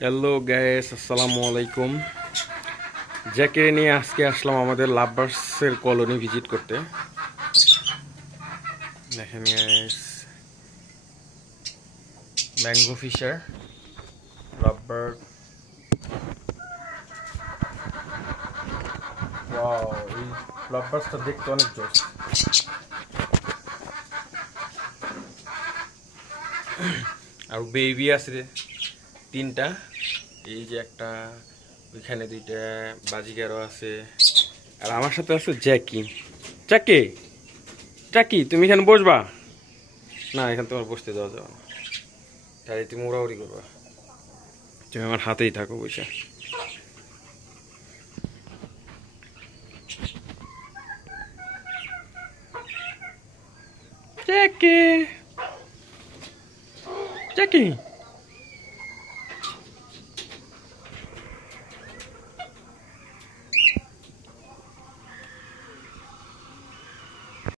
Hello guys, আসসালামু আলাইকুম। জ্যাকে নিয়ে আজকে আসলাম আমাদের লাভবার্ডসের কলোনি ভিজিট করতে। দেখেন guys, mango fisher, lovebird. Wow, এই লাভবার্ডসটা দেখতে অনেক জোস। আর বেবি আছে তিনটা, এই যে একটা, ওইখানে দুইটা, বাজিগারও আছে। আর আমার সাথে আছে জ্যাকি। জ্যাকি, জ্যাকি তুমি এখানে বসবা না? এখানে তোমার বসতে দেওয়া যাবে না, তাই তুমি উড়াউড়ি করবা। তুমি আমার হাতেই থাকো বসে। জ্যাকি, জ্যাকি।